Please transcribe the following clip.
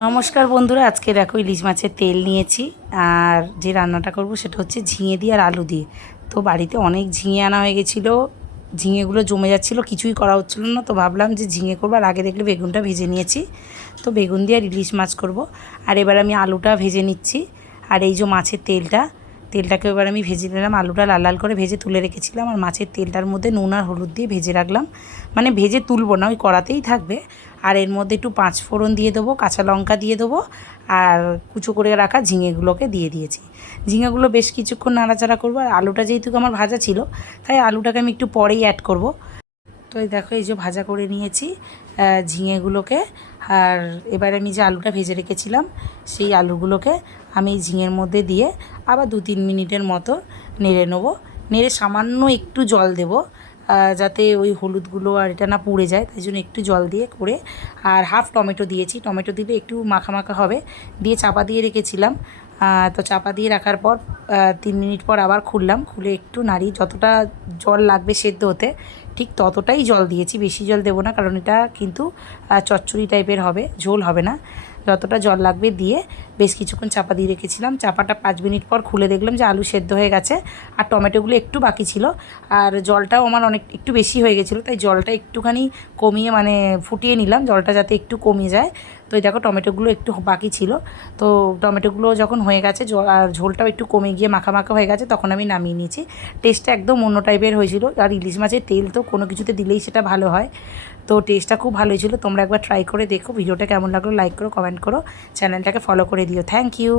নমস্কার বন্ধুরা, আজকে দেখো ইলিশ মাছের তেল নিয়েছি। আর যে রান্নাটা করব সেটা হচ্ছে ঝিঙে দিয়ে আর আলু দিয়ে। তো বাড়িতে অনেক ঝিঙে আনা হয়ে গেছিলো, ঝিঙেগুলো জমে যাচ্ছিলো, কিছুই করা হচ্ছিলো না। তো ভাবলাম যে ঝিঙে করবো, আর আগে দেখলে বেগুনটা ভেজে নিয়েছি। তো বেগুন দিয়ে আর ইলিশ মাছ করব। আর এবার আমি আলুটা ভেজে নিচ্ছি। আর এই যে মাছের তেলটাকে এবার আমি ভেজে নিলাম। আলুটা লাল লাল করে ভেজে তুলে রেখেছিলাম, আর মাছের তেলটার মধ্যে নুন আর হলুদ দিয়ে ভেজে রাখলাম। মানে ভেজে তুলবো না, ওই কড়াতেই থাকবে। আর এর মধ্যে একটু পাঁচফোড়ন দিয়ে দেবো, কাঁচা লঙ্কা দিয়ে দেবো, আর কুচো করে রাখা ঝিঙেগুলোকে দিয়ে দিয়েছি। ঝিঙেগুলো বেশ কিছুক্ষণ নাড়াচাড়া করবো। আর আলুটা যেহেতু আমার ভাজা ছিল, তাই আলুটাকে আমি একটু পরেই অ্যাড করব। তো এই দেখো, এই যে ভাজা করে নিয়েছি ঝিঙেগুলোকে। আর এবার আমি যে আলুটা ভেজে রেখেছিলাম, সেই আলুগুলোকে আমি ঝিঙের মধ্যে দিয়ে আবার 2-3 মিনিটের মতো নেড়ে নেবো। নেড়ে সামান্য একটু জল দেবো, যাতে ওই হলুদগুলো আর এটা না পুড়ে যায়, তাই জন্য একটু জল দিয়ে করে। আর হাফ টমেটো দিয়েছি, টমেটো দিলে একটু মাখা মাখা হবে। দিয়ে চাপা দিয়ে রেখেছিলাম। তো চাপা দিয়ে রাখার পর 3 মিনিট পর আবার খুললাম, খুলে একটু নাড়ি, যতটা জল লাগবে সেদ্ধ হতে ঠিক ততটাই জল দিয়েছি, বেশি জল দেবো না, কারণ এটা কিন্তু চচ্চড়ি টাইপের হবে, ঝোল হবে না। যতটা জল লাগবে দিয়ে বেশ কিছুক্ষণ চাপা দিয়ে রেখেছিলাম। চাপাটা 5 মিনিট পর খুলে দেখলাম যে আলু সেদ্ধ হয়ে গেছে, আর টমেটোগুলো একটু বাকি ছিল। আর জলটাও আমার একটু বেশি হয়ে গেছিলো, তাই জলটা একটুখানি কমিয়ে মানে ফুটিয়ে নিলাম, জলটা যাতে একটু কমে যায়। তো এই দেখো, টমেটোগুলো একটু বাকি ছিল। তো টমেটোগুলো যখন হয়ে গেছে, আর ঝোলটাও একটু কমে গিয়ে মাখা মাখা হয়ে গেছে, তখন আমি নামিয়ে নিয়েছি। টেস্টটা একদম অন্য টাইপের হয়েছিল। আর ইলিশ মাছের তেল তো কোনো কিছুতে দিলেই সেটা ভালো হয়। তো টেস্টটা খুব ভালো হয়েছিল। তোমরা একবার ট্রাই করে দেখো। ভিডিওটা কেমন লাগলো লাইক করো, কমেন্ট করো, চ্যানেলটাকে ফলো করে দিও। Thank you.